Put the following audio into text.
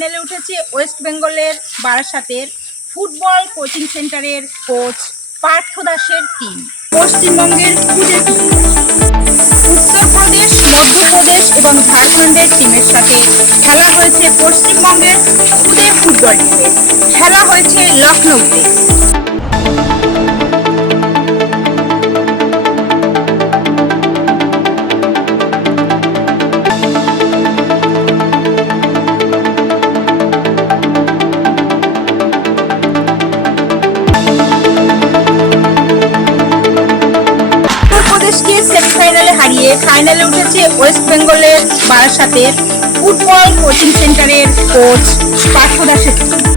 ফাইনালে উঠেছে ওয়েস্ট বেঙ্গলের বারাসাতের ফুটবল কোচিং সেন্টারের কোচ পার্থ দাসের টিম। পশ্চিমবঙ্গের খুদে টিম উত্তরপ্রদেশ, মধ্যপ্রদেশ এবং ঝাড়খণ্ডের টিমের সাথে খেলা হয়েছে পশ্চিমবঙ্গের খুদে ফুটবল টিমের। খেলা হয়েছে লখনৌতে। সেমিফাইনালে হারিয়ে ফাইনালে উঠেছে ওয়েস্ট বেঙ্গলের বারাসাতের ফুটবল কোচিং সেন্টারের কোচ পার্থ দাসের টিম।